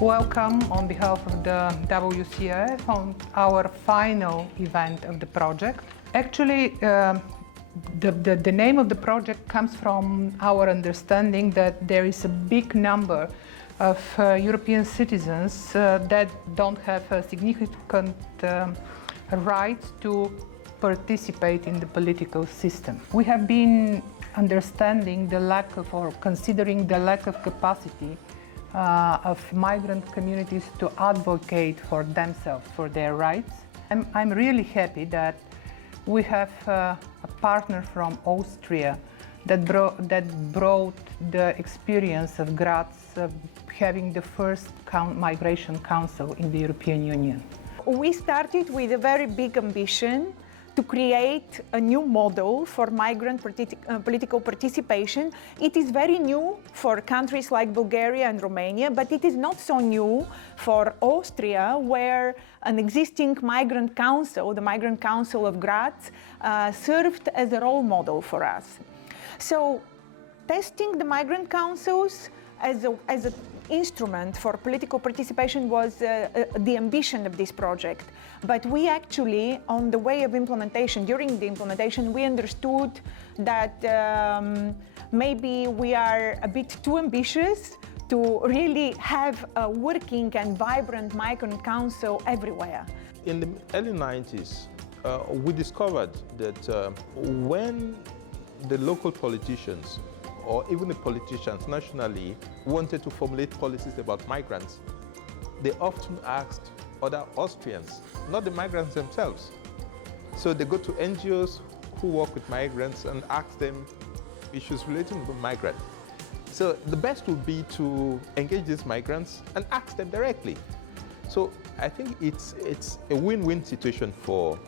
Welcome on behalf of the WCF on our final event of the project. Actually, the name of the project comes from our understanding that there is a big number of European citizens that don't have a significant right to participate in the political system. We have been understanding the lack of, or considering the lack of capacity of migrant communities to advocate for themselves, for their rights. I'm really happy that we have a partner from Austria that brought the experience of Graz having the first migration council in the European Union. We started with a very big ambition to create a new model for migrant political participation. It is very new for countries like Bulgaria and Romania, but it is not so new for Austria, where an existing migrant council, the Migrant Council of Graz, served as a role model for us. So, testing the migrant councils as an instrument for political participation was the ambition of this project. But we actually, on the way of implementation, during the implementation, we understood that maybe we are a bit too ambitious to really have a working and vibrant migrant council everywhere. In the early 90s, we discovered that when the local politicians or even the politicians nationally wanted to formulate policies about migrants, they often asked other Austrians, not the migrants themselves. So they go to NGOs who work with migrants and ask them issues relating to migrants. So the best would be to engage these migrants and ask them directly. So I think it's a win-win situation for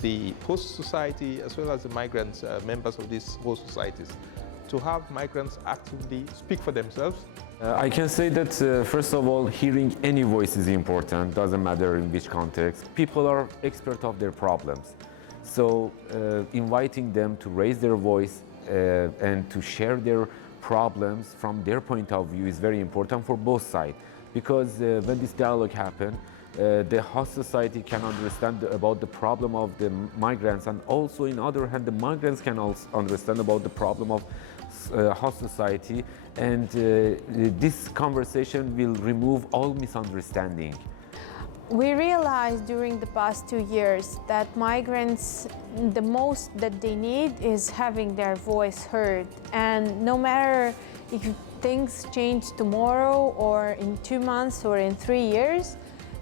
the host society as well as the migrants, members of these host societies, to have migrants actively speak for themselves. I can say that, first of all, hearing any voice is important, doesn't matter in which context. People are experts of their problems. So inviting them to raise their voice and to share their problems from their point of view is very important for both sides. Because when this dialogue happens, the host society can understand about the problem of the migrants, and also, in other hand, the migrants can also understand about the problem of host society, and this conversation will remove all misunderstanding. We realized during the past 2 years that migrants, the most that they need is having their voice heard. And no matter if things change tomorrow or in 2 months or in 3 years,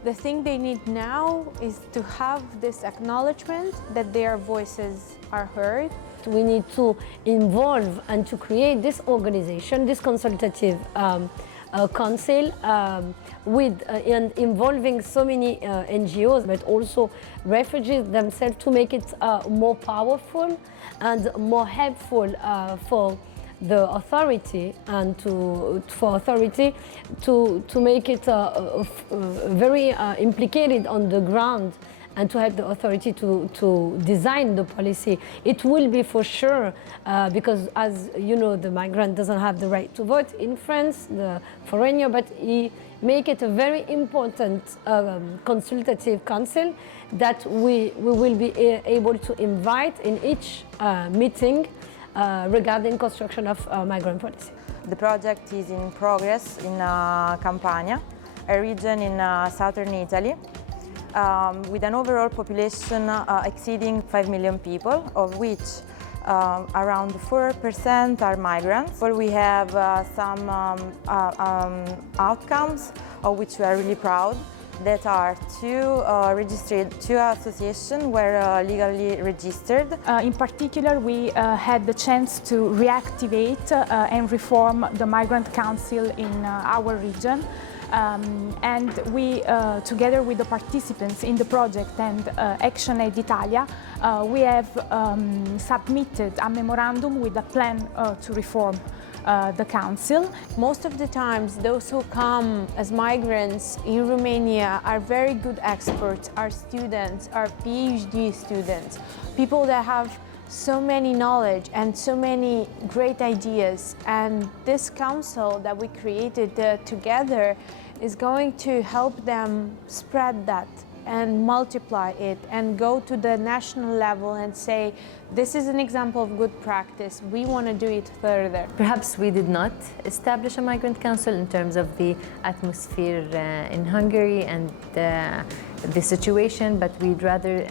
the thing they need now is to have this acknowledgement that their voices are heard. We need to involve and to create this organization, this consultative council and involving so many NGOs, but also refugees themselves, to make it more powerful and more helpful for the authority, and for authority to make it very implicated on the ground, and to help the authority to design the policy. It will be for sure, because, as you know, the migrant doesn't have the right to vote in France, the foreigner, but he make it a very important consultative council that we will be able to invite in each meeting regarding construction of migrant policy. The project is in progress in Campania, a region in southern Italy, with an overall population exceeding 5 million people, of which around 4% are migrants. Well, we have some outcomes of which we are really proud, that are two associations were legally registered. In particular, we had the chance to reactivate and reform the Migrant Council in our region. And we, together with the participants in the project and Action Aid Italia, we have submitted a memorandum with a plan to reform the council. Most of the times, those who come as migrants in Romania are very good experts, are students, are PhD students, people that have so many knowledge and so many great ideas. And this council that we created together is going to help them spread that and multiply it and go to the national level and say, this is an example of good practice, we want to do it further. Perhaps we did not establish a migrant council in terms of the atmosphere in Hungary and the situation, but we'd rather,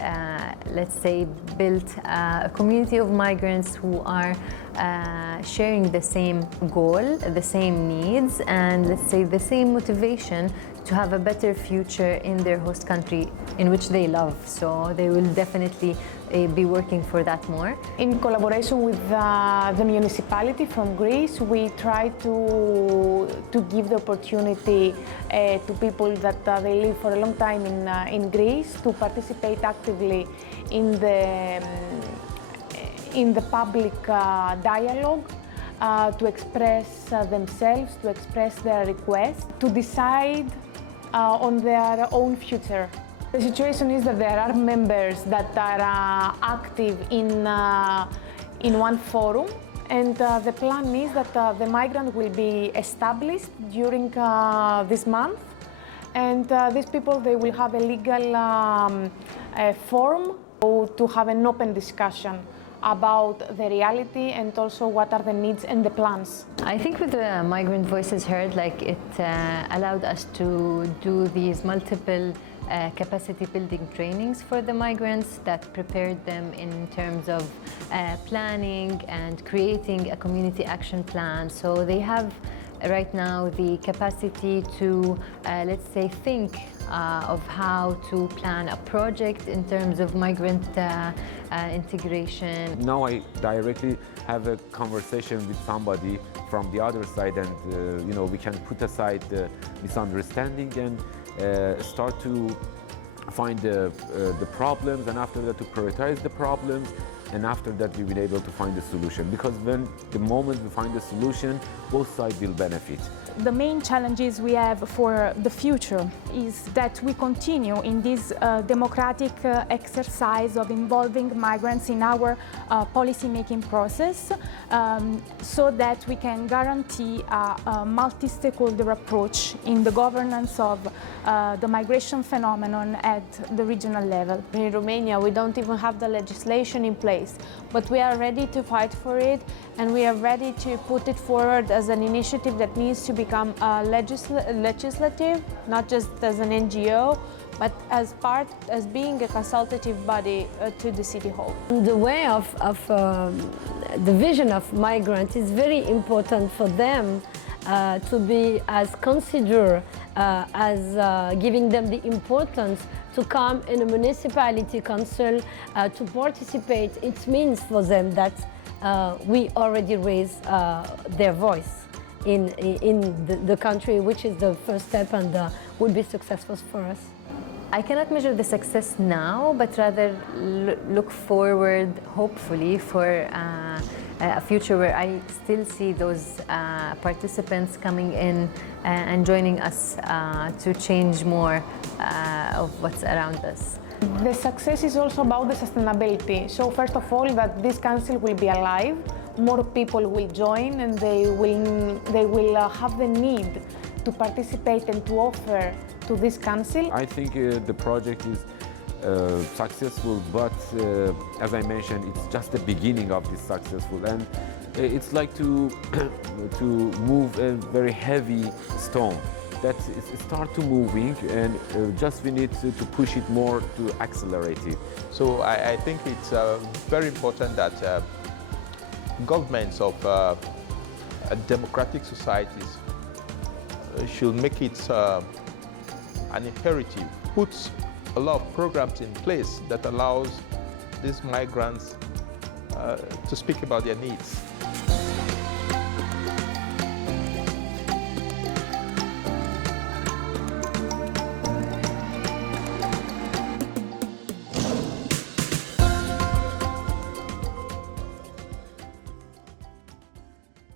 let's say, build a community of migrants who are sharing the same goal, the same needs, and let's say the same motivation to have a better future in their host country in which they love. So they will definitely be working for that more. In collaboration with the municipality from Greece, we try to give the opportunity to people that they live for a long time in Greece to participate actively in the public dialogue, to express themselves, to express their requests, to decide on their own future. The situation is that there are members that are active in one forum, and the plan is that the migrant will be established during this month, and these people, they will have a legal forum to have an open discussion about the reality and also what are the needs and the plans. I think with the Migrant Voices Heard, it allowed us to do these multiple capacity building trainings for the migrants that prepared them in terms of planning and creating a community action plan. So they have right now the capacity to, let's say, think of how to plan a project in terms of migrant integration. Now I directly have a conversation with somebody from the other side, and we can put aside the misunderstanding and start to find the problems, and after that to prioritize the problems, and after that we will be able to find a solution. Because the moment we find a solution, both sides will benefit. The main challenges we have for the future is that we continue in this democratic exercise of involving migrants in our policy-making process, so that we can guarantee a multi-stakeholder approach in the governance of the migration phenomenon at the regional level. In Romania, we don't even have the legislation in place, but we are ready to fight for it, and we are ready to put it forward as an initiative that needs to become legislative, not just as an NGO, but as being a consultative body to the City Hall. The way of the vision of migrants is very important for them to be as considered as giving them the importance to come in a municipality council to participate. It means for them that we already raise their voice in the country, which is the first step and would be successful for us. I cannot measure the success now, but rather look forward, hopefully, for a future where I still see those participants coming in and joining us to change more of what's around us. The success is also about the sustainability. So first of all, that this council will be alive, more people will join, and they will have the need to participate and to offer to this council. I think the project is successful, but as I mentioned, it's just the beginning of this successful, and it's like to move a very heavy stone that start to moving, and just we need to push it more to accelerate it. So I think it's very important that governments of democratic societies should make it an imperative, put a lot of programs in place that allows these migrants to speak about their needs.